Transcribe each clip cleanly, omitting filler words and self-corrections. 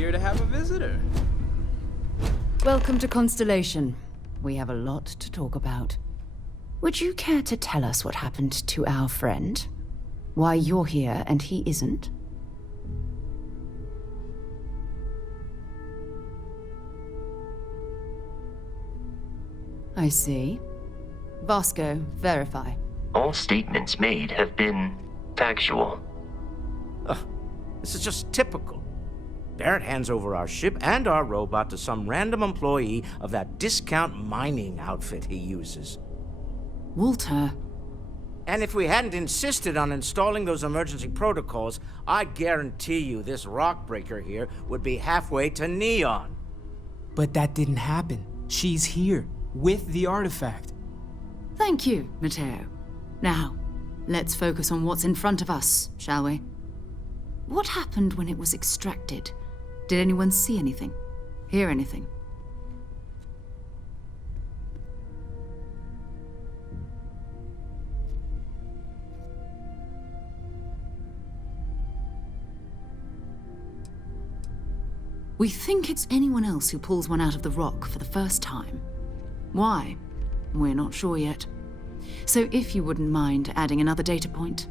appear to have a visitor. Welcome to Constellation. We have a lot to talk about. Would you care to tell us what happened to our friend? Why you're here and he isn't? I see. Vasco, verify. All statements made have been factual. This is just typical. Barrett hands over our ship and our robot to some random employee of that discount mining outfit he uses. Walter. And if we hadn't insisted on installing those emergency protocols, I guarantee you this rock breaker here would be halfway to Neon. But that didn't happen. She's here, with the artifact. Thank you, Matteo. Now, let's focus on what's in front of us, shall we? What happened when it was extracted? Did anyone see anything? Hear anything? We think it's anyone else who pulls one out of the rock for the first time. Why? We're not sure yet. So if you wouldn't mind adding another data point.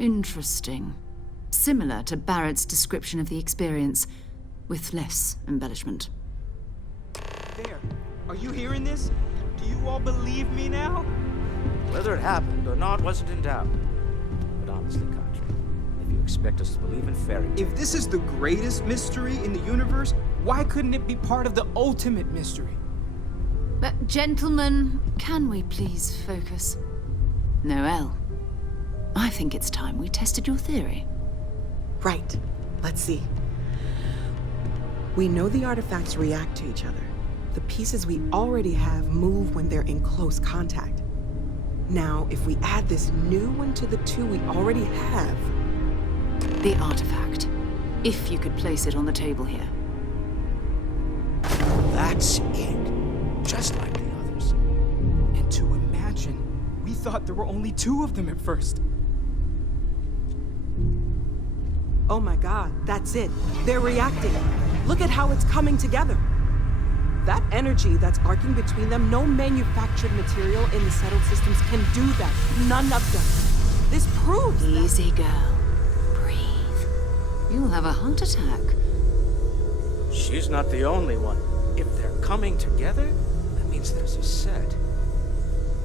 Interesting. Similar to Barrett's description of the experience, with less embellishment. There. Are you hearing this? Do you all believe me now? Whether it happened or not wasn't in doubt. But honestly, Contra, if you expect us to believe in fairy tales... If this is the greatest mystery in the universe, why couldn't it be part of the ultimate mystery? But gentlemen, can we please focus? Noel, I think it's time we tested your theory. Right. Let's see. We know the artifacts react to each other. The pieces we already have move when they're in close contact. Now, if we add this new one to the two we already have... The artifact. If you could place it on the table here. That's it. Just like the others. And to imagine, we thought there were only two of them at first. Oh my god, that's it. They're reacting. Look at how it's coming together. That energy that's arcing between them, no manufactured material in the settled systems can do that. None of them. This proves that... Easy, girl. Breathe. You'll have a heart attack. She's not the only one. If they're coming together, that means there's a set.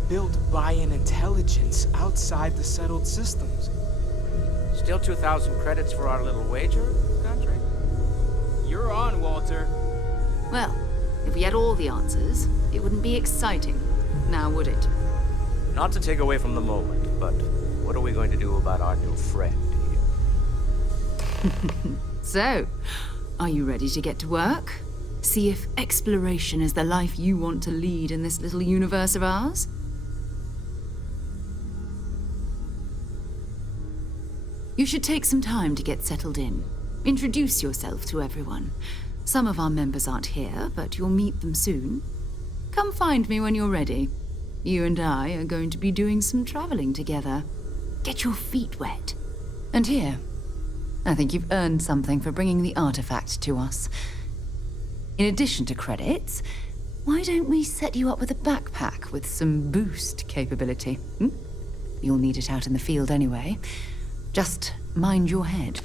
Built by an intelligence outside the settled systems. Still 2,000 credits for our little wager, Contra? You're on, Walter. Well, if we had all the answers, it wouldn't be exciting. Now would it? Not to take away from the moment, but what are we going to do about our new friend here? So, are you ready to get to work? See if exploration is the life you want to lead in this little universe of ours? You should take some time to get settled in. Introduce yourself to everyone. Some of our members aren't here, but you'll meet them soon. Come find me when you're ready. You and I are going to be doing some traveling together. Get your feet wet. And here, I think you've earned something for bringing the artifact to us. In addition to credits, why don't we set you up with a backpack with some boost capability? You'll need it out in the field anyway. Just mind your head.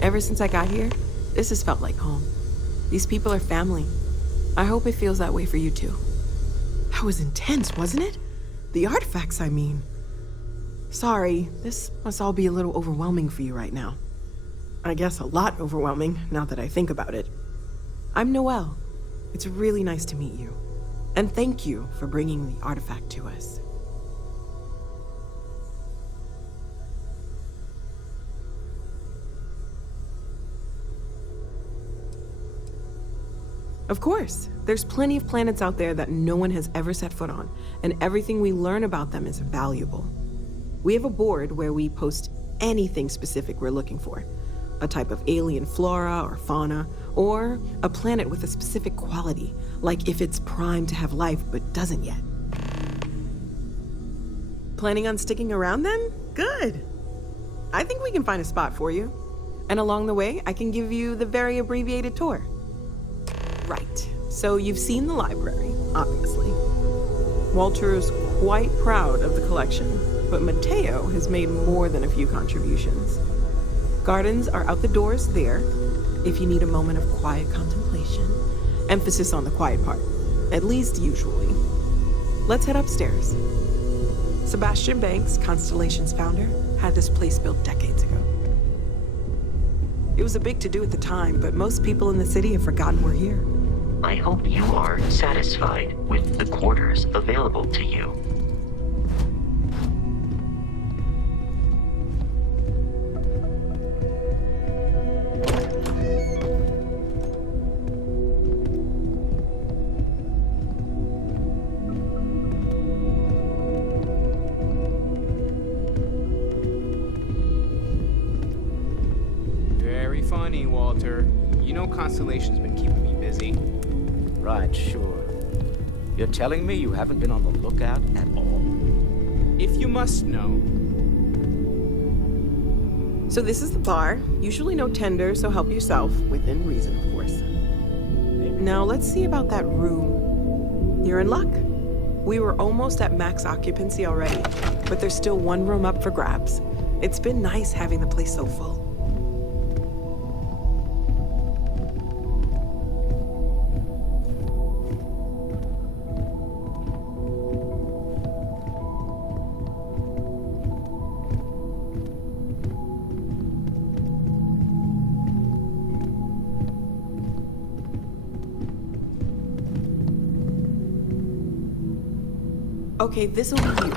Ever since I got here, this has felt like home. These people are family. I hope it feels that way for you too. That was intense, wasn't it? The artifacts, I mean. Sorry, this must all be a little overwhelming for you right now. I guess a lot overwhelming, now that I think about it. I'm Noelle. It's really nice to meet you. And thank you for bringing the artifact to us. Of course, there's plenty of planets out there that no one has ever set foot on, and everything we learn about them is valuable. We have a board where we post anything specific we're looking for. a type of alien flora or fauna, or a planet with a specific quality, like if it's primed to have life but doesn't yet. Planning on sticking around then? Good. I think we can find a spot for you. And along the way, I can give you the very abbreviated tour. Right. So you've seen the library, obviously. Walter's quite proud of the collection, but Mateo has made more than a few contributions. Gardens are out the doors there, if you need a moment of quiet contemplation. Emphasis on the quiet part, at least usually. Let's head upstairs. Sebastian Banks, Constellation's founder, had this place built decades ago. It was a big to-do at the time, but most people in the city have forgotten we're here. I hope you are satisfied with the quarters available to you. Very funny, Walter. You know Constellation's been keeping me busy. Right, sure. You're telling me you haven't been on the lookout at all? If you must know. So this is the bar. Usually no tender, so help yourself, within reason, of course. Now let's see about that room. You're in luck. We were almost at max occupancy already, but there's still one room up for grabs. It's been nice having the place so full. Okay, this'll be you.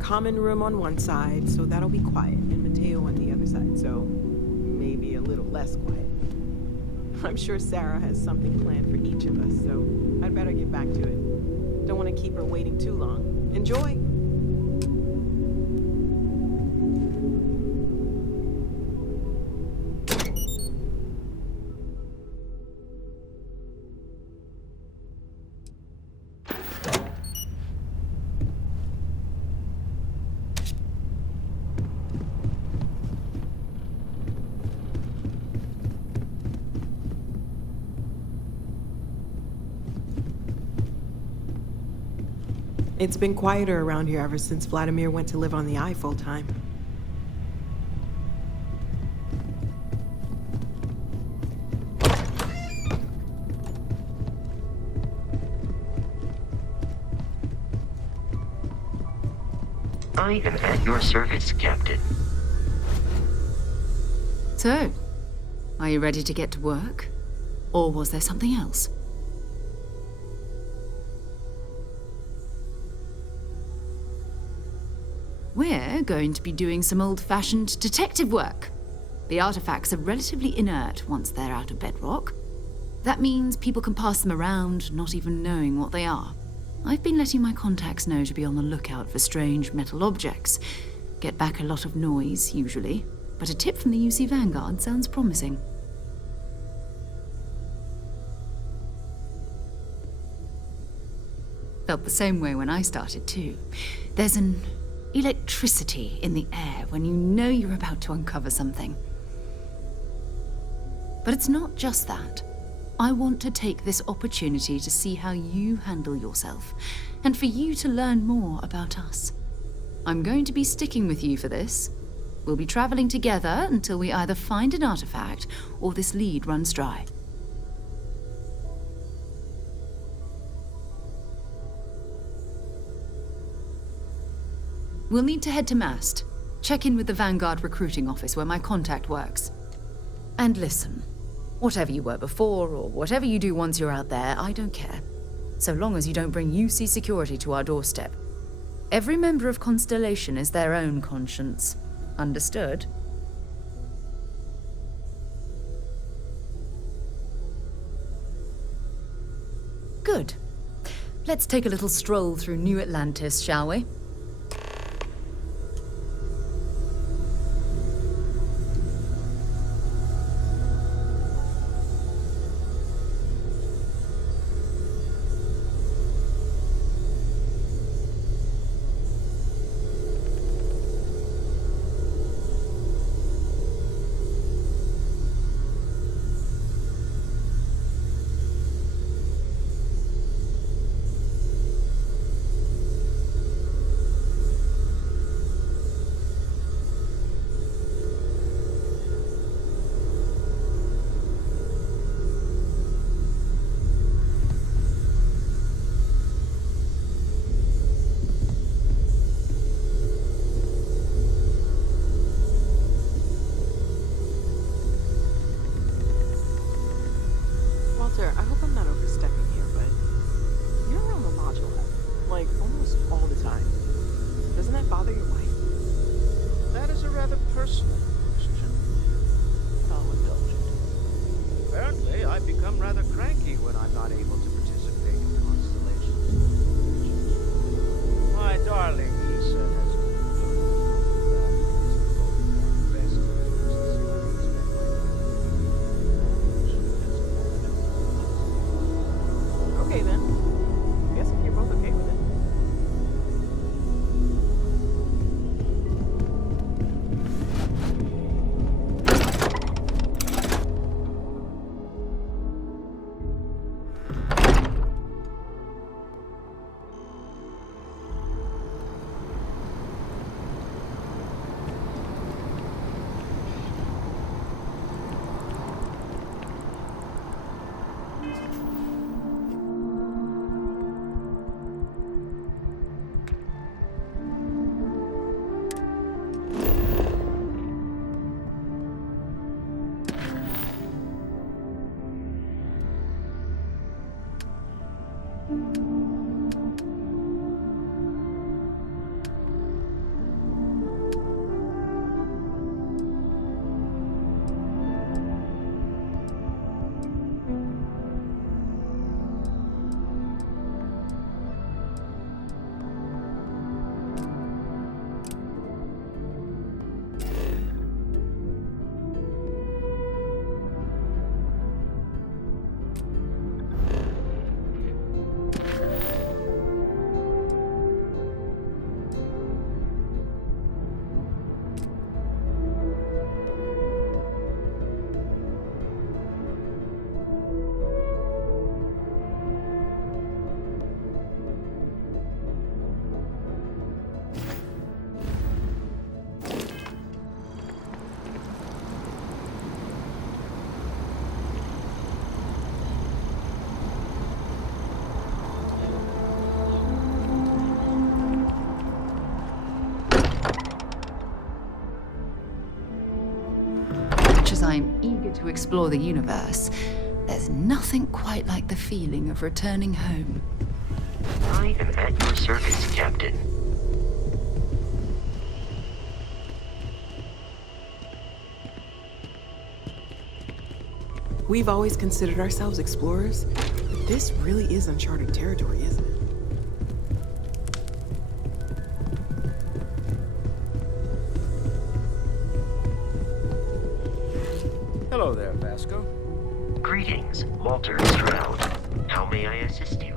Common room on one side, so that'll be quiet, and Mateo on the other side, so maybe a little less quiet. I'm sure Sarah has something planned for each of us, so I'd better get back to it. Don't want to keep her waiting too long. Enjoy! It's been quieter around here ever since Vladimir went to live on the Eye full-time. I am at your service, Captain. So, are you ready to get to work? Or was there something else? We're going to be doing some old-fashioned detective work. The artifacts are relatively inert once they're out of bedrock. That means people can pass them around, not even knowing what they are. I've been letting my contacts know to be on the lookout for strange metal objects. Get back a lot of noise, usually, but a tip from the UC Vanguard sounds promising. Felt the same way when I started, too. There's an electricity in the air when you know you're about to uncover something. But it's not just that. I want to take this opportunity to see how you handle yourself, and for you to learn more about us. I'm going to be sticking with you for this. We'll be traveling together until we either find an artifact or this lead runs dry. We'll need to head to Mast. Check in with the Vanguard recruiting office where my contact works. And listen, whatever you were before or whatever you do once you're out there, I don't care. So long as you don't bring UC security to our doorstep. Every member of Constellation is their own conscience. Understood? Good. Let's take a little stroll through New Atlantis, shall we? personal question. How indulgent. Apparently, I've become rather cranky when I'm not able to participate in constellations. My darling Issa has Okay then. Guess if you're both okay with it. I'm eager to explore the universe, there's nothing quite like the feeling of returning home. I am at your service, Captain. We've always considered ourselves explorers, but this really is uncharted territory, isn't it? Hello there, Vasco. Greetings, Walter Stroud. How may I assist you?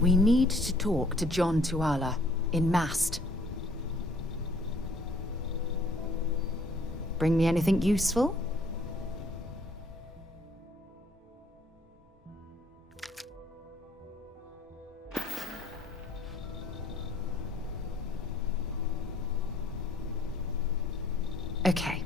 We need to talk to John Tuala in Mast. Bring me anything useful? Okay.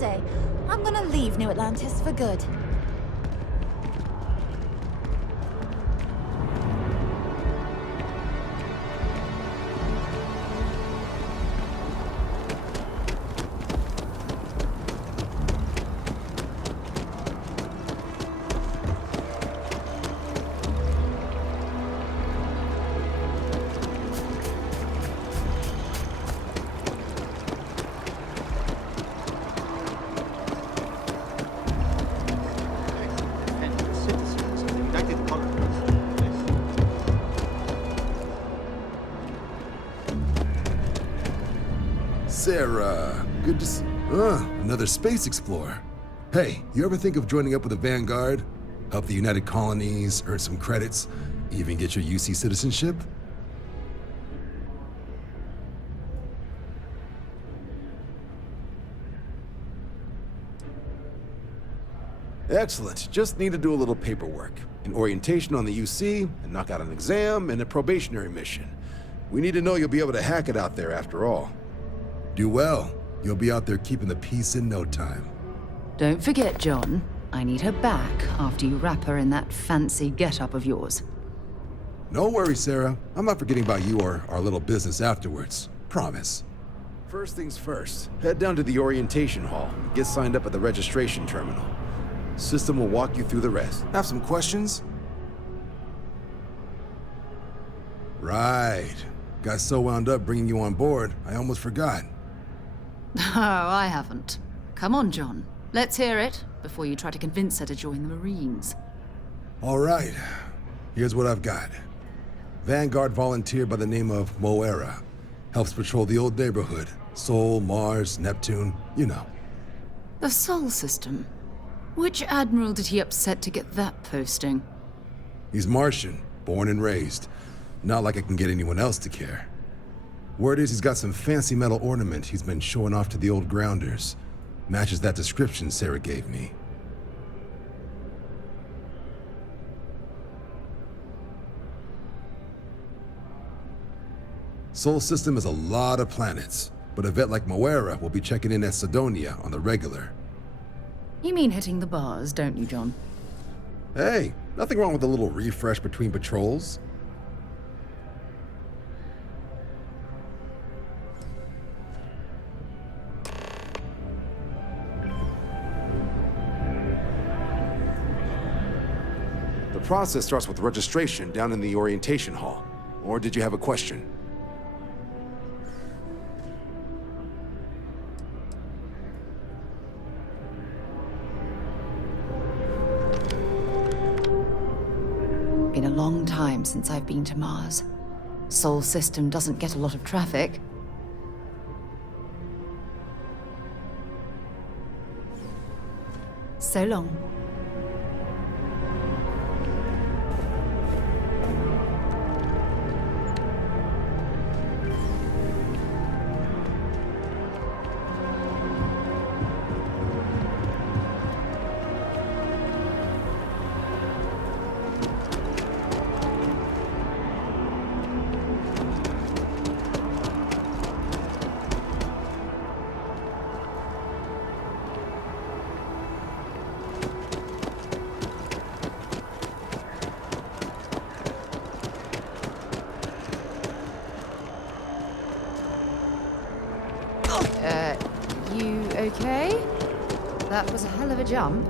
day, I'm gonna leave New Atlantis for good. Sarah, good to see. Another space explorer. Hey, you ever think of joining up with the Vanguard? Help the United Colonies, earn some credits, even get your UC citizenship? Excellent. Just need to do a little paperwork. An orientation on the UC, and knock out an exam, and a probationary mission. We need to know you'll be able to hack it out there after all. Do well. You'll be out there keeping the peace in no time. Don't forget, John. I need her back after you wrap her in that fancy get-up of yours. No worries, Sarah. I'm not forgetting about you or our little business afterwards. Promise. First things first, head down to the orientation hall and get signed up at the registration terminal. System will walk you through the rest. Have some questions? Right. Got so wound up bringing you on board, I almost forgot. Oh, I haven't. Come on, John. Let's hear it before you try to convince her to join the Marines. All right. Here's what I've got. Vanguard volunteer by the name of Moira. Helps patrol the old neighborhood. Sol, Mars, Neptune, you know. The Sol system. Which admiral did he upset to get that posting? He's Martian, born and raised. Not like I can get anyone else to care. Word is he's got some fancy metal ornament he's been showing off to the old grounders. Matches that description Sarah gave me. Sol system is a lot of planets, but a vet like Moira will be checking in at Sidonia on the regular. You mean hitting the bars, don't you, John? Hey, nothing wrong with a little refresh between patrols. The process starts with registration down in the orientation hall. Or did you have a question? Been a long time since I've been to Mars. Sol system doesn't get a lot of traffic. So long. You okay? That was a hell of a jump.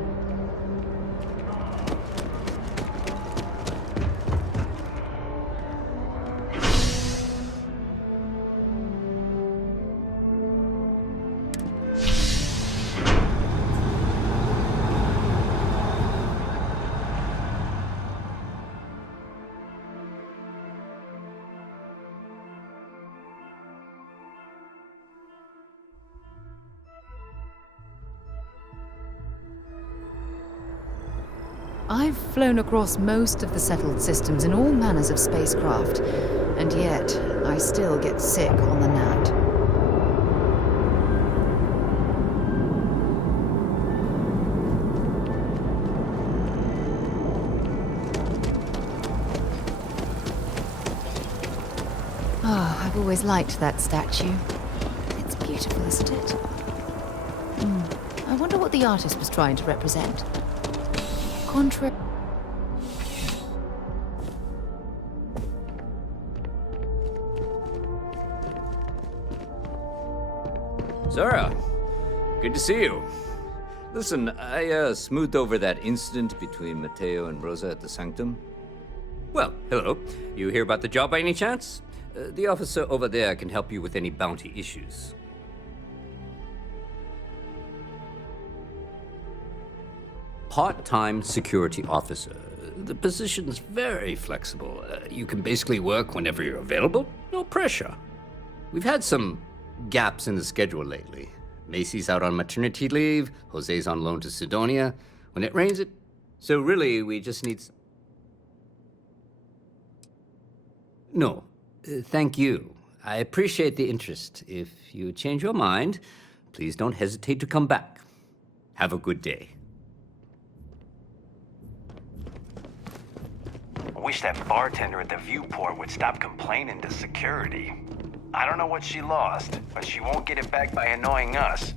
I've flown across most of the settled systems in all manners of spacecraft, and yet I still get sick on the gnat. Oh, I've always liked that statue. It's beautiful, isn't it? I wonder what the artist was trying to represent. Contra... Zara, good to see you. Listen, I smoothed over that incident between Mateo and Rosa at the Sanctum. Well, hello. You hear about the job by any chance? The officer over there can help you with any bounty issues. Part-time security officer. The position's very flexible. You can basically work whenever you're available. No pressure. We've had some gaps in the schedule lately. Macy's out on maternity leave. Jose's on loan to Sidonia. When it rains, So really, we just need... No. Thank you. I appreciate the interest. If you change your mind, please don't hesitate to come back. Have a good day. I wish that bartender at the viewport would stop complaining to security. I don't know what she lost, but she won't get it back by annoying us.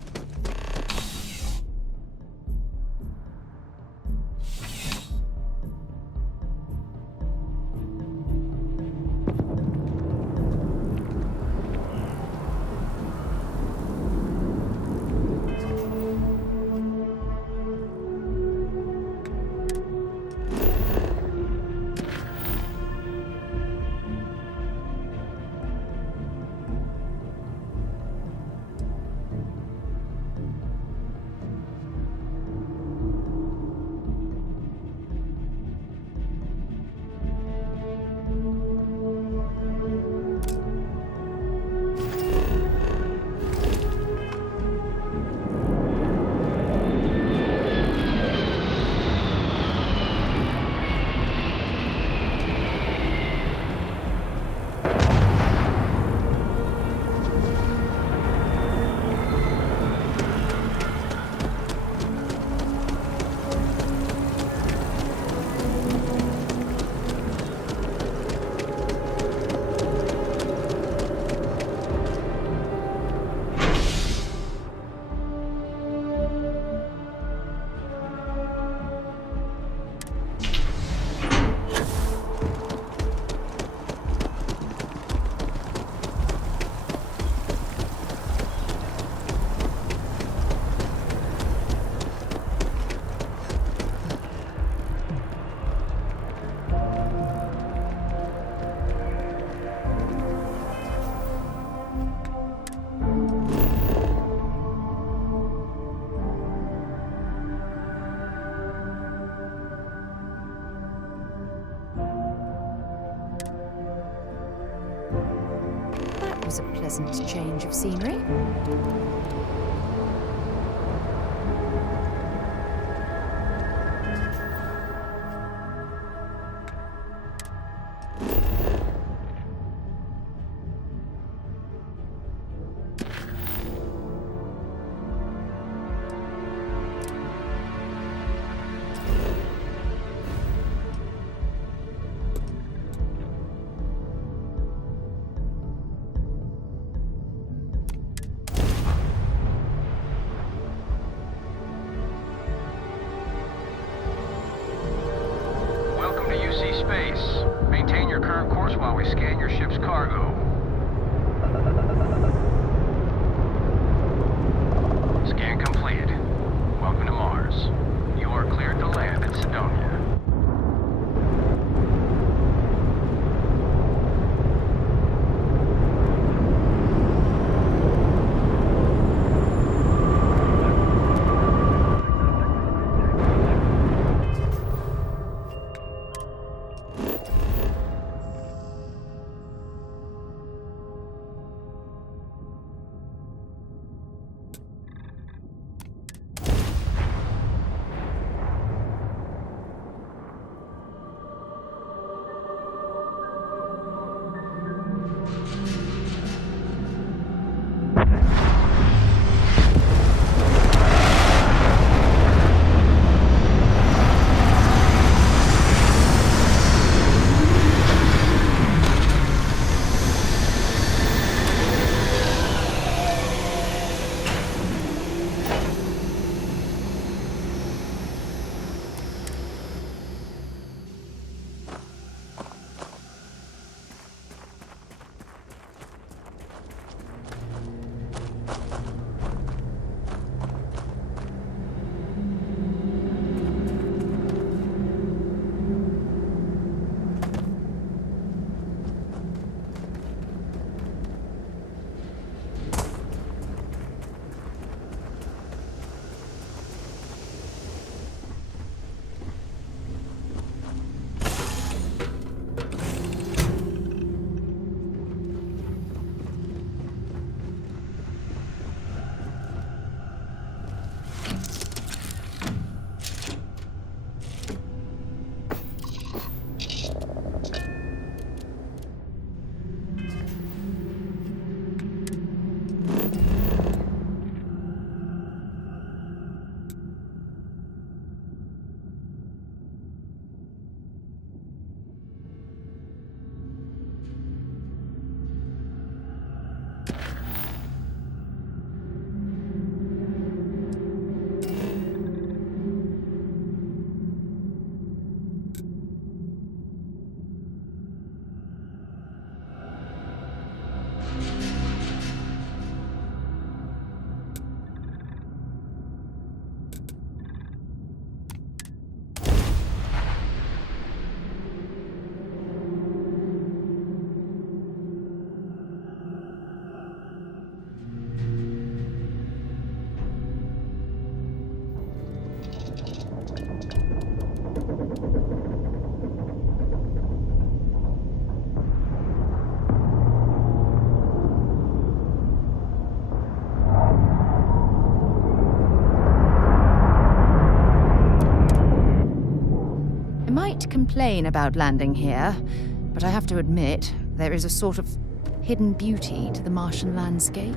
A pleasant change of scenery. Space. Maintain your current course while we scan your ship's cargo. Scan completed. Welcome to Mars. You are cleared to land at Sidonia. might complain about landing here, but I have to admit, there is a sort of hidden beauty to the Martian landscape.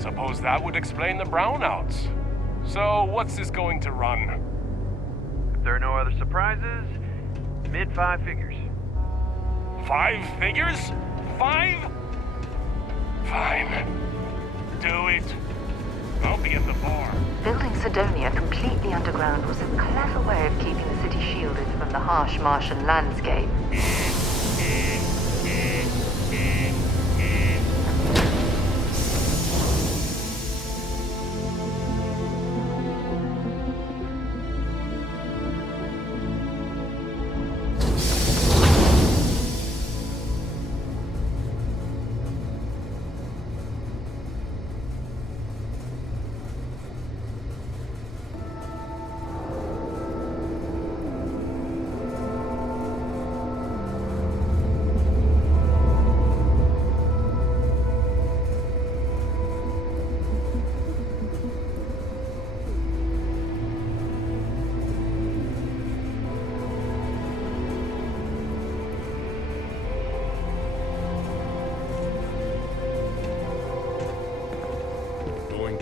Suppose that would explain the brownouts. So, what's this going to run? If there are no other surprises, mid 5 figures. 5 figures? 5? Fine. Do it. I'll be at the bar. Building Sidonia completely underground was a clever way of keeping the city shielded from the harsh Martian landscape.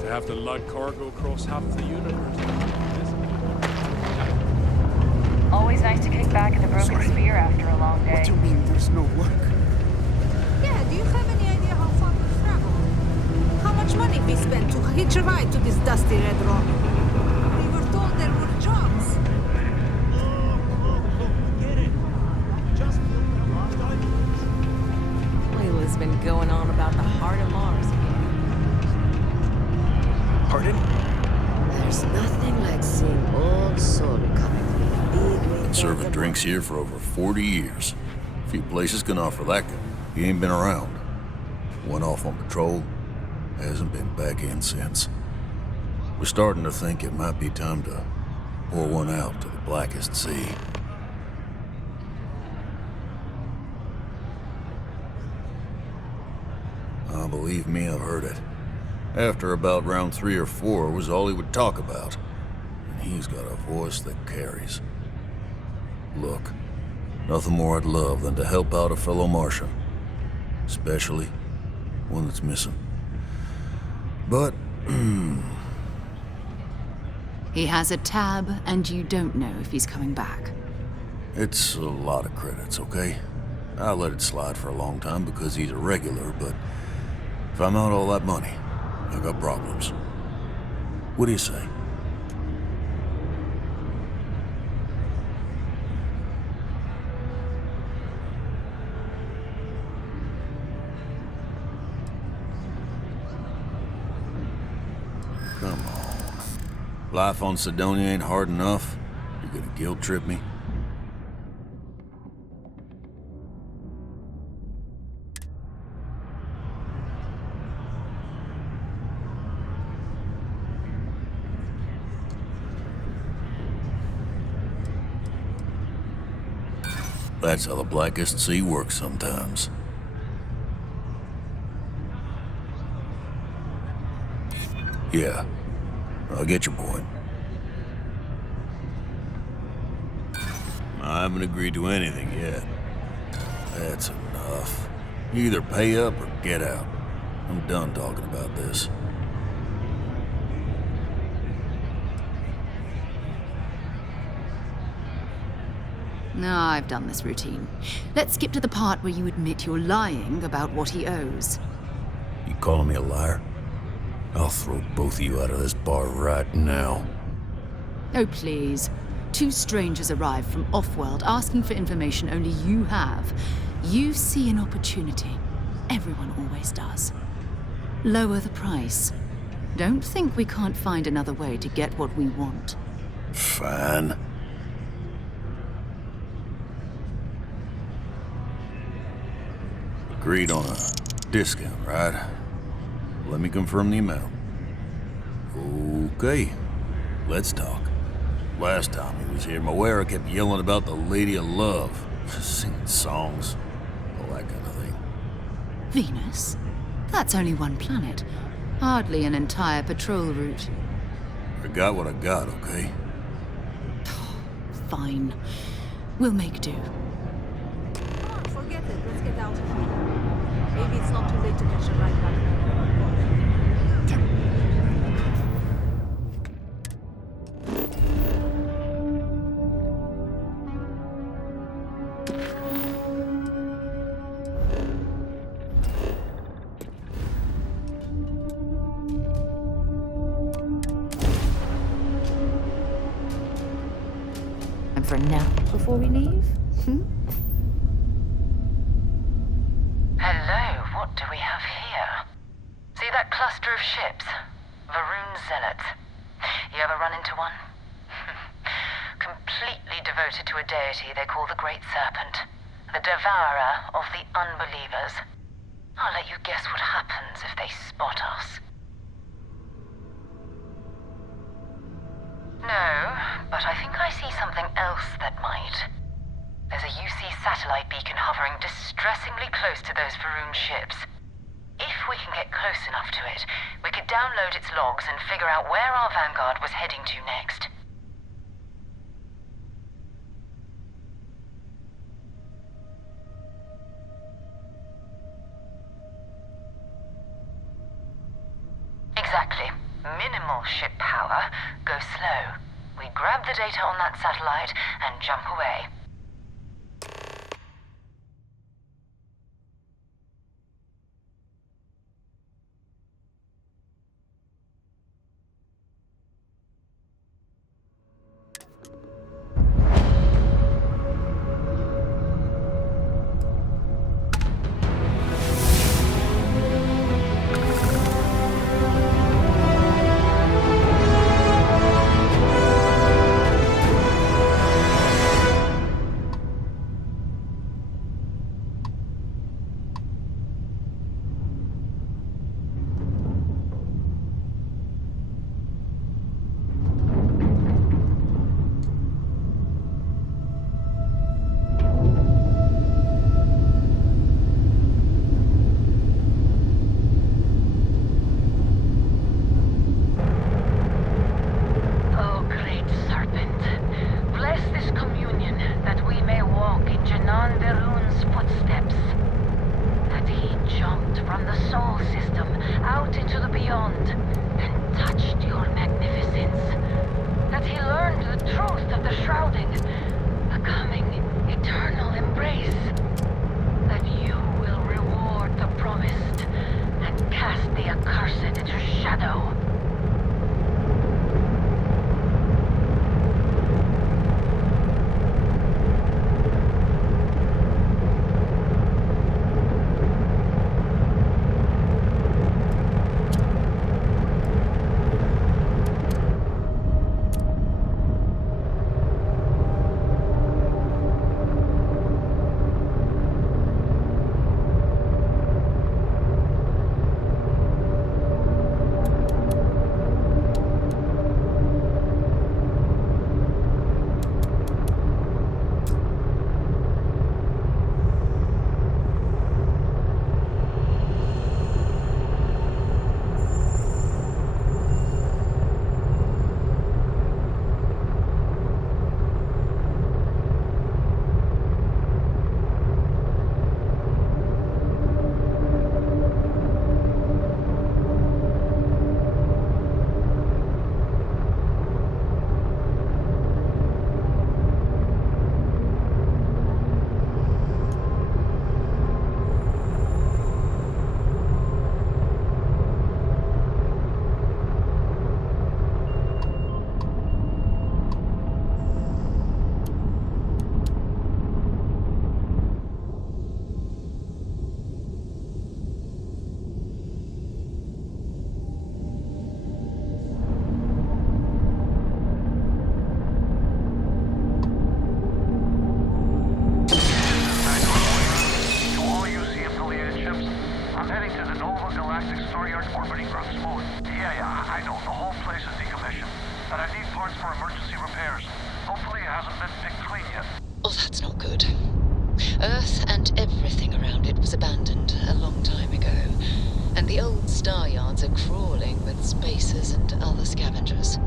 Have to lug cargo across half the universe. Always nice to kick back in a broken sphere after a long day. What do you mean there's no work? Yeah, do you have any idea how far we travel? How much money we spent to hitch a ride to this dusty red rock? We were told there were jobs. Layla's been going on about the heart of Mars again. Pardon? There's nothing like seeing old soul coming. Been serving drinks here for over 40 years. Few places can offer that. He ain't been around. Went off on patrol. Hasn't been back in since. We're starting to think it might be time to pour one out to the blackest sea. Believe me, I've heard it. After about round 3 or 4 was all he would talk about. And he's got a voice that carries. Look, nothing more I'd love than to help out a fellow Martian. Especially one that's missing. But, He has a tab, and you don't know if he's coming back. it's a lot of credits, okay? I let it slide for a long time because he's a regular, but if I'm out all that money, I got problems. What do you say? Come on. Life on Sidonia ain't hard enough. You're gonna guilt trip me? That's how the blackest sea works sometimes. Yeah, I get your point. I haven't agreed to anything yet. That's enough. You either pay up or get out. I'm done talking about this. No, I've done this routine. Let's skip to the part where you admit you're lying about what he owes. You calling me a liar? I'll throw both of you out of this bar right now. Oh, please. 2 strangers arrive from off-world asking for information only you have. You see an opportunity. Everyone always does. Lower the price. Don't think we can't find another way to get what we want. Fine. Agreed on a discount, right? Let me confirm the amount. Okay, let's talk. Last time he was here, Moira kept yelling about the Lady of Love, singing songs, all that kind of thing. Venus? That's only one planet. Hardly an entire patrol route. I got what I got, okay? Fine. We'll make do. Come on, forget it. Let's get out of here. Maybe it's not too late to catch a ride back. And for a nap before we leave? Hello, what do we have here? See that cluster of ships? Varun Zealots. You ever run into one? Completely devoted to a deity they call the Great Serpent, the devourer of the unbelievers. I'll let you guess what happens if they spot us. No, but I think I see something else that might. There's a UC satellite beacon hovering distressingly close to those Varun ships. If we can get close enough to it, we could download its logs and figure out where our vanguard was heading to next. Exactly. Minimal ship power, go slow. We grab the data on that satellite and jump away. Oh, that's not good. Earth and everything around it was abandoned a long time ago, and the old star yards are crawling with spacers and other scavengers.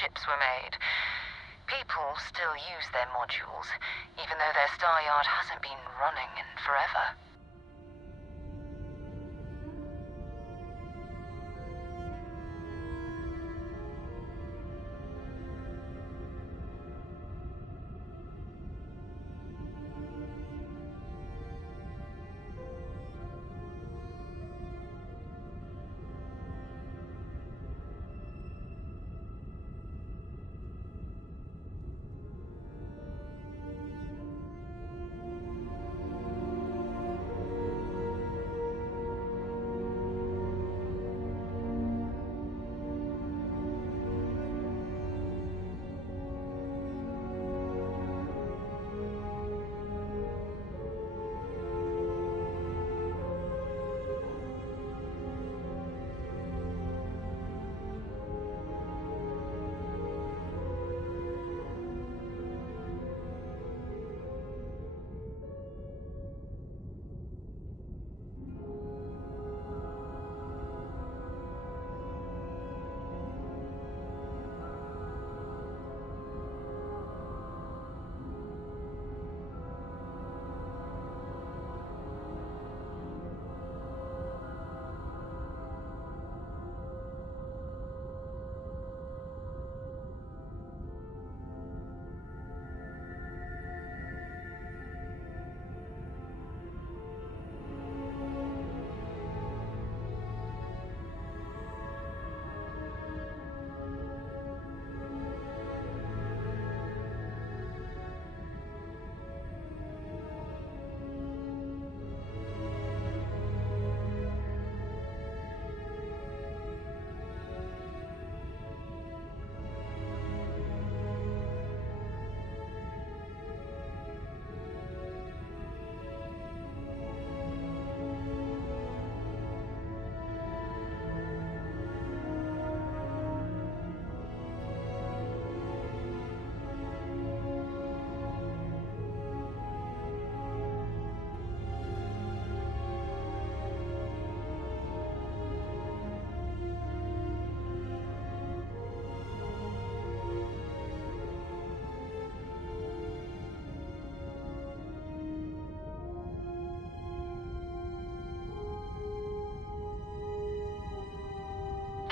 Ships were made. People still use their modules, even though their star yard hasn't been running in forever.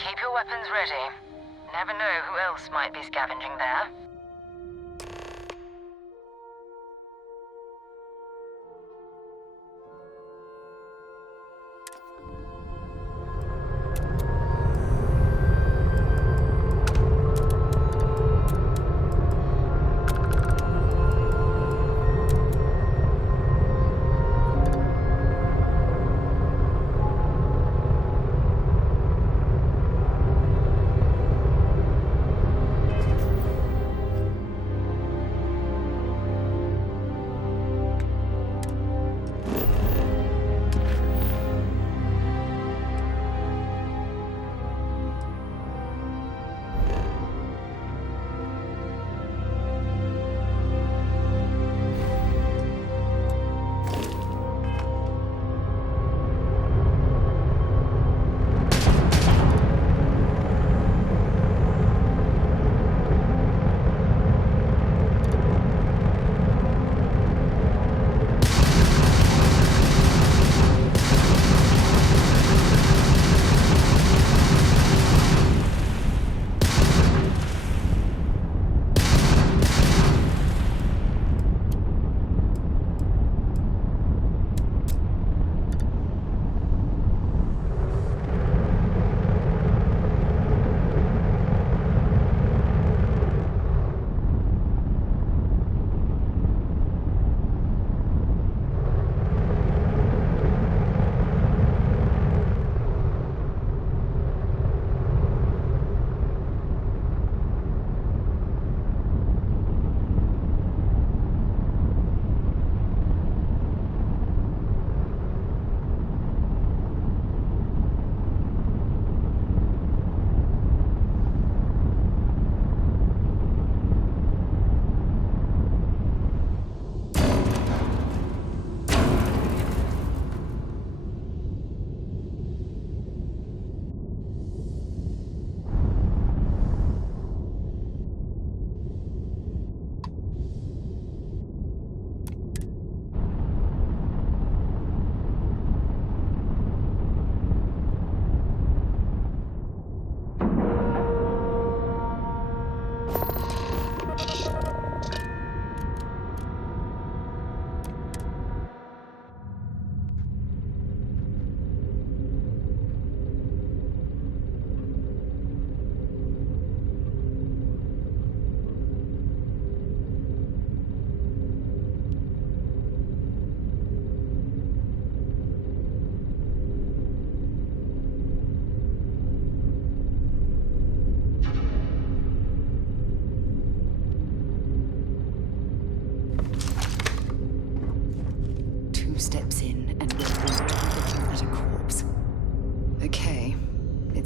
Keep your weapons ready. Never know who else might be scavenging there.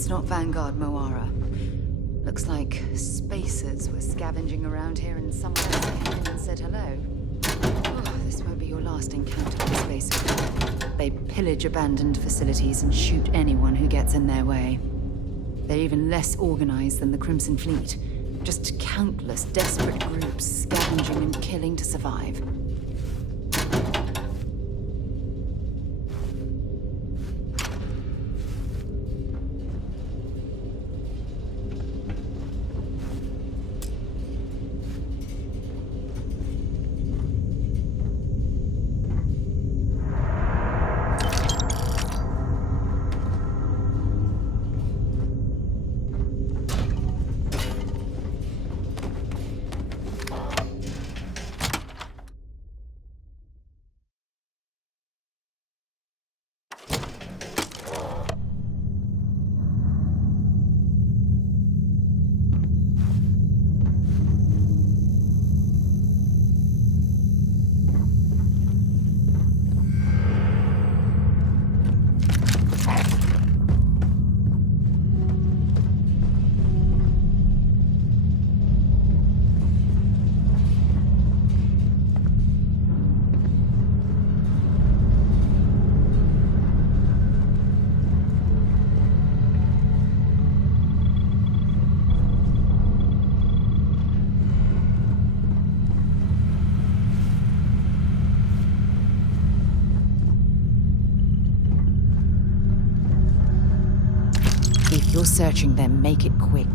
It's not Vanguard Moara. Looks like spacers were scavenging around here and someone else came in and said hello. Oh, this won't be your last encounter with spacers. They pillage abandoned facilities and shoot anyone who gets in their way. They're even less organized than the Crimson Fleet. Just countless desperate groups scavenging and killing to survive. If you're searching them, make it quick.